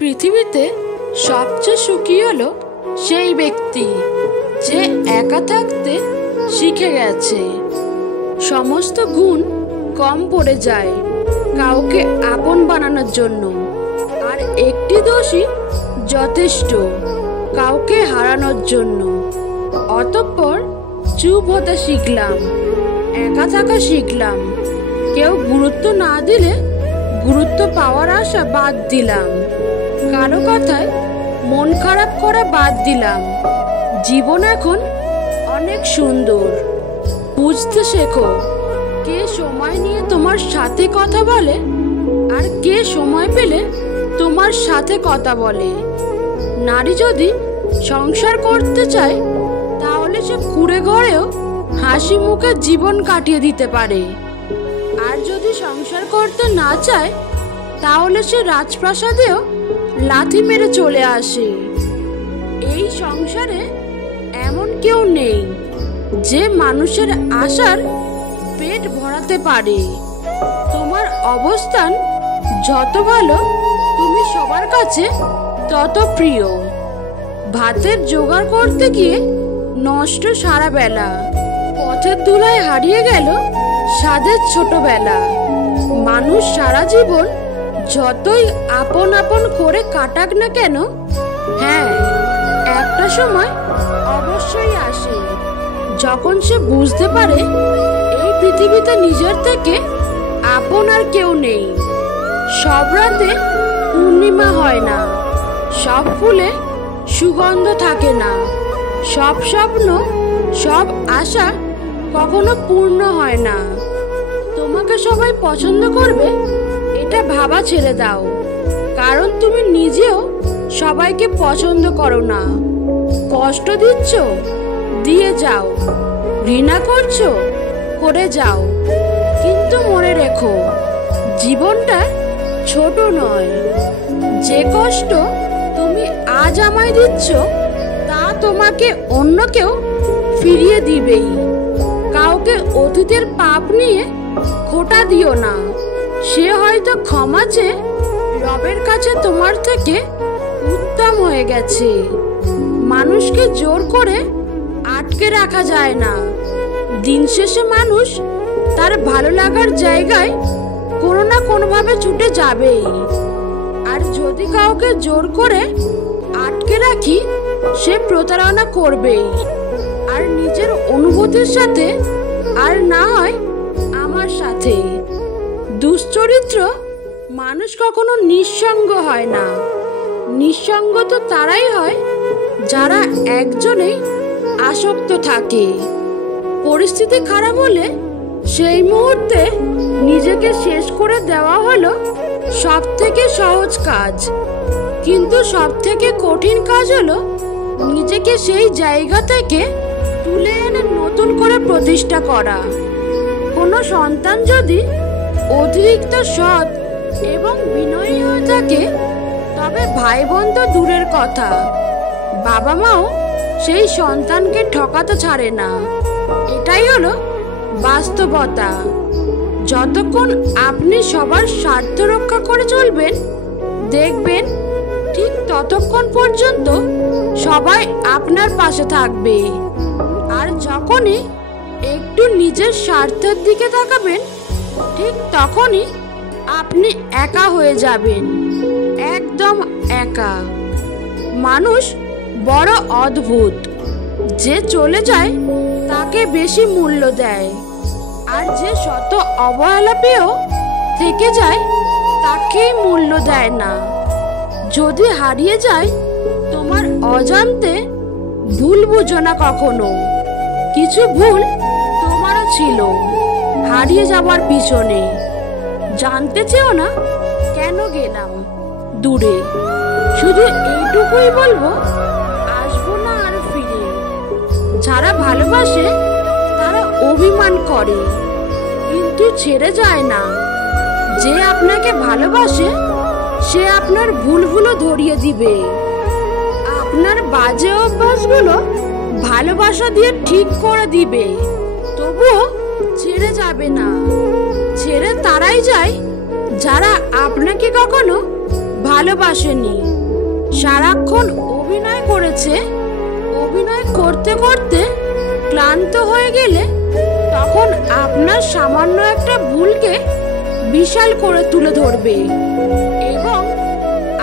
পৃথিবীতে সবচেয়ে সুখী হলো সেই ব্যক্তি যে একা থাকতে শিখে গেছে। সমস্ত গুণ কম পড়ে যায় কাউকে আপন বানানোর জন্য, আর একটি দোষই যথেষ্ট কাউকে হারানোর জন্য। অতঃপর চুপ হতে শিখলাম, একা থাকা শিখলাম। কেউ গুরুত্ব না দিলে গুরুত্ব পাওয়ার আশা বাদ দিলাম, কারো কথায় মন খারাপ করা বাদ দিলাম। জীবন এখন অনেক সুন্দর। বুঝতে শেখো কে সময় নিয়ে তোমার সাথে কথা বলে আর কে সময় পেলে তোমার সাথে কথা বলে। নারী যদি সংসার করতে চায় তাহলে সে কুঁড়ে ঘরেও হাসি মুখে জীবন কাটিয়ে দিতে পারে, আর যদি সংসার করতে না চায় তাহলে সে রাজপ্রাসাদেও লাথি মেরে চলে আসে। এই সংসারে এমন কেউ নেই যে মানুষের আশার পেট ভরাতে পারে। তোমার অবস্থান যত ভালো তুমি সবার কাছে তত প্রিয়। ভাতের জোগাড় করতে গিয়ে নষ্ট সারা বেলা, পথের ধুলায় হারিয়ে গেল স্বাদের ছোটবেলা। মানুষ সারা জীবন যতই আপন আপন করে কাটাক না কেন, হ্যাঁ একটা সময় অবশ্যই আসে যখন সে বুঝতে পারে এই পৃথিবীতে নিজের থেকে আপন আর কেউ নেই। সব রাতে পূর্ণিমা হয় না, সব ফুলে সুগন্ধ থাকে না, সব স্বপ্ন সব আশা কখনো পূর্ণ হয় না। তোমাকে সবাই পছন্দ করবে এটা ভাবা ছেড়ে দাও, কারণ তুমি নিজেও সবাইকে পছন্দ করো না। কষ্ট দিচ্ছ, দিয়ে যাও। ঘৃণা করছো, করে যাও। কিন্তু মনে রেখো জীবনটা ছোট নয়। যে কষ্ট তুমি আজ আমায় দিচ্ছ তা তোমাকে অন্য কেউ ফিরিয়ে দিবেই। কাউকে অতীতের পাপ নিয়ে খোঁটা দিও না। সে হয়তো ক্ষমা চেয়ে রবের কাছে তোমার থেকে উত্তম হয়ে গেছে। মানুষকে জোর করে আটকে রাখা যায় না। দিন শেষে মানুষ তার ভালো লাগার জায়গায় কোনো না কোনোভাবে ছুটে যাবেই। আর যদি কাউকে জোর করে আটকে রাখি সে প্রতারণা করবেই, আর নিজের অনুভূতির সাথে আর না হয় আমার সাথে। দুশ্চরিত্র মানুষ কখনো নিঃসঙ্গ হয় না। নিঃসঙ্গ তো তারাই হয় যারা একজনেই আসক্ত থাকে। পরিস্থিতি খারাপ হলে সেই মুহূর্তে নিজেকে শেষ করে দেওয়া হলো সব থেকে সহজ কাজ, কিন্তু সব থেকে কঠিন কাজ হলো নিজেকে সেই জায়গা থেকে তুলে এনে নতুন করে প্রতিষ্ঠা করা। কোনো সন্তান যদি অতিরিক্ত সৎ এবং বিনয়ী হয়ে থাকে তবে ভাই বোন তো দূরের কথা, বাবা মাও সেই সন্তানকে ঠকাতে ছাড়ে না। এটাই হলো বাস্তবতা। যতক্ষণ আপনি সবার স্বার্থ রক্ষা করে চলবেন দেখবেন ঠিক ততক্ষণ পর্যন্ত সবাই আপনার পাশে থাকবে। আর যখনই একটু নিজের স্বার্থের দিকে তাকাবেন ঠিক তখনই আপনি একা হয়ে যাবেন, একদম একা। মানুষ বড় অদ্ভুত, যে চলে যায় তাকে বেশি মূল্য দেয়, আর যে শত অবহেলা পেয়েও থেকে যায় তাকেই মূল্য দেয় না। যদি হারিয়ে যায় তোমার অজান্তে ভুল বুঝো না কখনো। কিছু ভুল তোমারও ছিল হারিয়ে যাবার পিছনে। জানতে চেও না কেন গেলাম দূরে। শুধু এইটুকুই বলবো, আসবো না আর ফিরে। যারা ভালোবাসে তারা অভিমান করে কিন্তু ছেড়ে যায় না। যে আপনাকে ভালোবাসে সে আপনার ভুলগুলো ধরিয়ে দিবে। আপনার বাজে অভ্যাসগুলো ভালোবাসা দিয়ে ঠিক করে দিবে, তবুও ছেড়ে যাবে না। ছেড়ে তারাই যায় যারা আপনাকে কখনো ভালোবাসেনি, সারাক্ষণ অভিনয় করেছে। অভিনয় করতে করতে ক্লান্ত হয়ে গেলে তখন আপনার সামান্য একটা ভুলকে বিশাল করে তুলে ধরবে এবং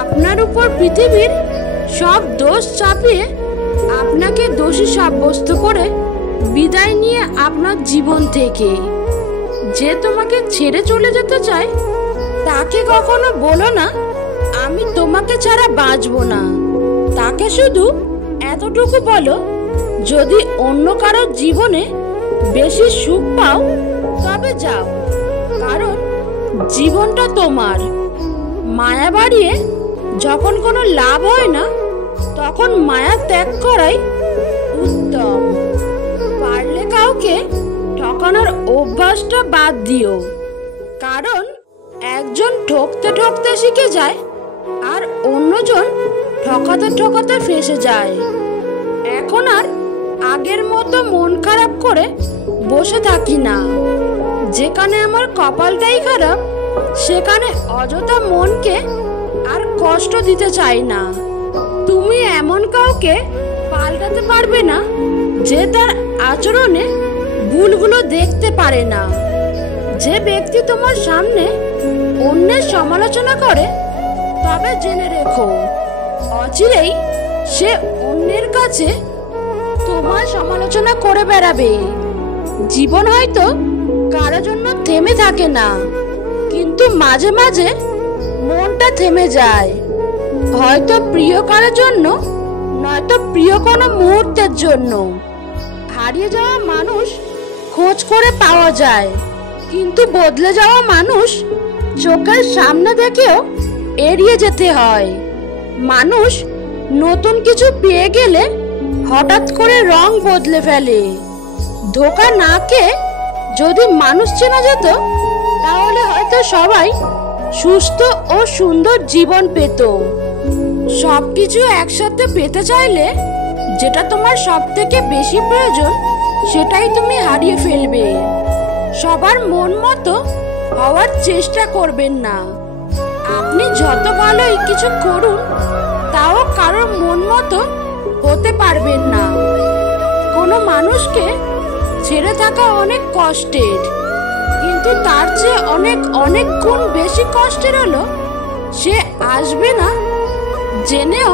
আপনার উপর পৃথিবীর সব দোষ চাপিয়ে আপনাকে দোষী সাব্যস্ত করে বিদায় নিয়ে আপনার জীবন থেকে। যে তোমাকে ছেড়ে চলে যেতে চায় তাকে কখনো বলো না আমি তোমাকে ছাড়া বাঁচবো না। তাকে শুধু এতটুকু বলো, যদি অন্য কারোর জীবনে বেশি সুখ পাও তবে যাও, কারণ জীবনটা তোমার। মায়া বাড়িয়ে যখন কোনো লাভ হয় না তখন মায়া ত্যাগ করাই উত্তম। পারলে কাউকে ঠকানোর অভ্যাসটা বাদ দিও, কারণ একজন ঠকতে ঠকতে শিখে যায় আর অন্যজন ঠকাতে ঠকাতে ফেঁসে যায়। এখন আর আগের মতো মন খারাপ করে বসে থাকি না। যেখানে আমার কপালটাই খারাপ সেখানে অযথা মনকে আর কষ্ট দিতে চাই না। তুমি এমন কাউকে পাল্টাতে পারবে না যে তার আচরণে ভুলগুলো দেখতে পারে না। যে ব্যক্তি তোমার সামনে অন্যের সমালোচনা করে তবে জেনে রেখো অচিরেই সে অন্যের কাছে তোমার সমালোচনা করে বেড়াবে। জীবন হয়তো কারো জন্য থেমে থাকে না, কিন্তু মাঝে মাঝে মনটা থেমে যায়, হয়তো প্রিয় কারোর জন্য, নয়তো প্রিয় কোনো মুহূর্তের জন্য। হারিয়ে যাওয়া মানুষ খোঁজ করে পাওয়া যায়, কিন্তু বদলে যাওয়া মানুষ চোখের সামনে দেখেও এড়িয়ে যেতে হয়। মানুষ নতুন কিছু পেয়ে গেলে হঠাৎ করে রং বদলে ফেলে। ধোঁকা না খেয়ে যদি মানুষ চেনা যেত তাহলে হয়তো সবাই সুস্থ ও সুন্দর জীবন পেত। সবকিছু একসাথে পেতে চাইলে যেটা তোমার সব থেকে বেশি প্রয়োজন সেটাই তুমি হারিয়ে ফেলবে। সবার মন মতো হওয়ার চেষ্টা করবেন না। আপনি যত ভালোই কিছু করুন তাও কারোর মন মতো হতে পারবেন না। কোনো মানুষকে ছেড়ে থাকা অনেক কষ্টের, কিন্তু তার চেয়ে অনেক অনেক গুণ বেশি কষ্টের হলো সে আসবে না জেনেও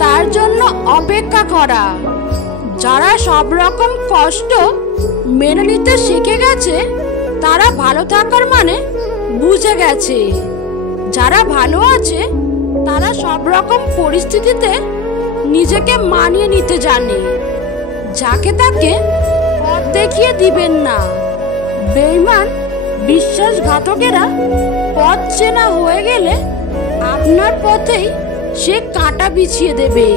তার জন্য অপেক্ষা করা। যারা সব রকম কষ্ট মেনে নিতে শিখে গেছে তারা ভালো থাকার মানে বুঝে গেছে। যারা ভালো আছে তারা সব রকম পরিস্থিতিতে নিজেকে মানিয়ে নিতে জানে। যাকে তাকে পথ দেখিয়ে দিবেন না। বেঈমান বিশ্বাসঘাতকেরা পথ চেনা হয়ে গেলে আপনার পথেই সে কাঁটা বিছিয়ে দেবে।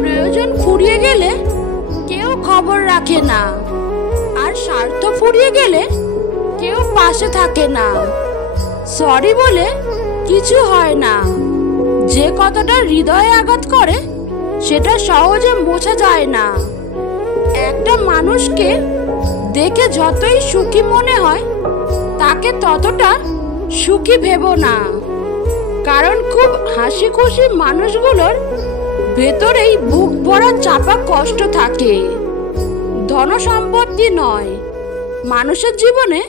প্রয়োজন ফুরিয়ে গেলে কেউ খবর রাখে না, আর স্বার্থ ফুরিয়ে গেলে কেউ পাশে থাকে না। সরি বলে কিছু হয় না। যে কথাটা হৃদয়ে আঘাত করে সেটা সহজে মোছা যায় না। একটা মানুষকে দেখে যতই সুখী মনে হয় তাকে ততটা সুখী ভেবো না, কারণ খুব হাসি খুশি মানুষগুলোর ভেতরেই বুক ভরা চাপা কষ্ট থাকে। ধন সম্পত্তি নয়, মানুষের জীবনে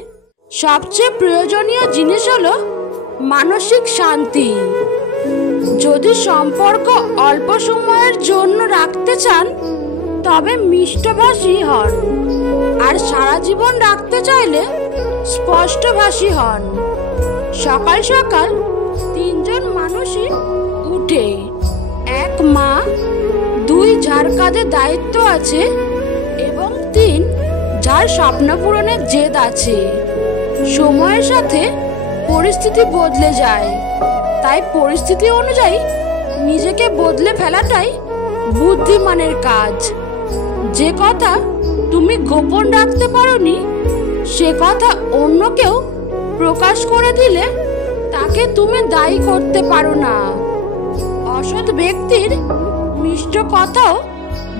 সবচেয়ে প্রয়োজনীয় জিনিস হলো মানসিক শান্তি। যদি সম্পর্ক অল্প সময়ের জন্য রাখতে চান তবে মিষ্টভাষী হন, আর সারা জীবন রাখতে চাইলে স্পষ্টভাষী হন। সকাল সকাল তিনজন মানুষই উঠে, এক মা, দুই যার কাঁধে দায়িত্ব আছে এবং তিন যার স্বপ্ন পূরণের জেদ আছে। সময়ের সাথে পরিস্থিতি বদলে যায়, তাই পরিস্থিতি অনুযায়ী নিজেকে বদলে ফেলাটাই বুদ্ধিমানের কাজ। যে কথা তুমি গোপন রাখতে পারোনি সে কথা অন্য কেউ প্রকাশ করে দিলে তাকে তুমি দায়ী করতে পারো না। অসৎ ব্যক্তির মিষ্ট কথাও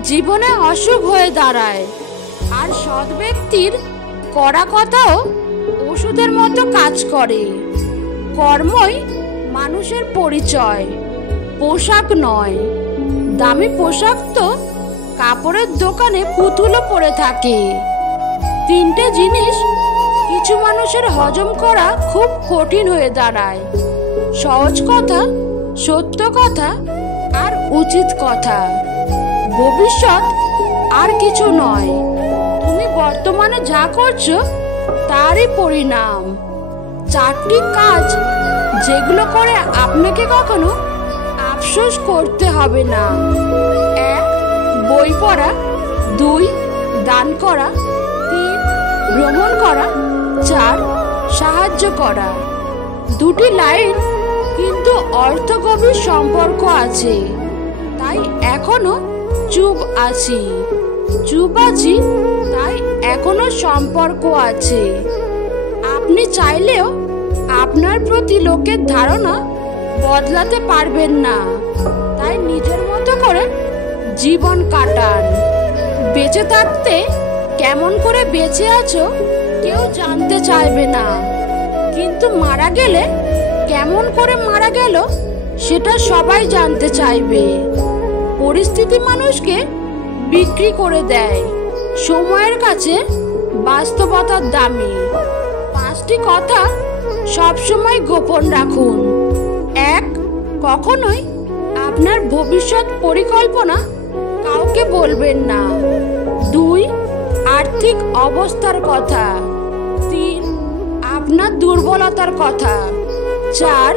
জীবনে অসুখ হয়ে দাঁড়ায়, আর সৎ ব্যক্তির কড়া কথাও ওষুধের মতো কাজ করে। কর্মই মানুষের পরিচয়, পোশাক নয়। দামি পোশাক তো কাপড়ের দোকানে পুতুলও পরে থাকে। তিনটে জিনিস কিছু মানুষের হজম করা খুব কঠিন হয়ে দাঁড়ায়: সহজ কথা, সত্য কথা আর উচিত কথা। ভবিষ্যৎ আর কিছু নয়, তুমি বর্তমানে যা করছো তারই পরিণাম। চারটি কাজ যেগুলো করে আপনাকে কখনো আফসোস করতে হবে না: 1. বই পড়া, 2. দান করা, 3. ভ্রমণ করা, 4. সাহায্য করা। দুটি লাইন কিন্তু অর্থগভীর সম্পর্ক আছে। তাই এখনো চুপ আছি, তাই এখনো সম্পর্ক আছে। আপনি চাইলেও আপনার প্রতি লোকের ধারণা বদলাতে পারবেন না। তাই নিজের মতো করে জীবন কাটান। বেঁচে থাকতে কেমন করে বেঁচে আছো কেউ জানতে চাইবে না, কিন্তু মারা গেলে কেমন করে মারা গেল সেটা সবাই জানতে চাইবে। পরিস্থিতি মানুষকে বিক্রি করে দেয়, সময়ের কাছে বাস্তবতার দামি। 5টি কথা সবসময় গোপন রাখুন। 1. কখনোই আপনার ভবিষ্যৎ পরিকল্পনা কাউকে বলবেন না। 2. আর্থিক অবস্থার কথা। 3. আপনার দুর্বলতার কথা। 4.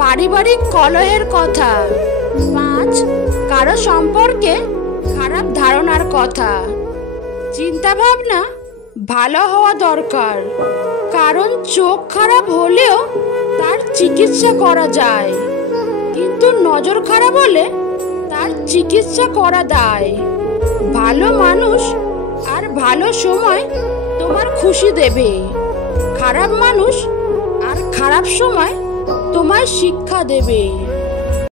পারিবারিক কলহের কথা। 5. কারো সম্পর্কে খারাপ ধারণার কথা। চিন্তা ভাবনা ভালো হওয়া দরকার, কারণ চোখ খারাপ হলেও তার চিকিৎসা করা যায়, কিন্তু নজর খারাপ হলে তার চিকিৎসা করা দায়। ভালো মানুষ আর ভালো সময় তোমার খুশি দেবে, খারাপ মানুষ আর খারাপ সময় তোমায় শিক্ষা দেবে।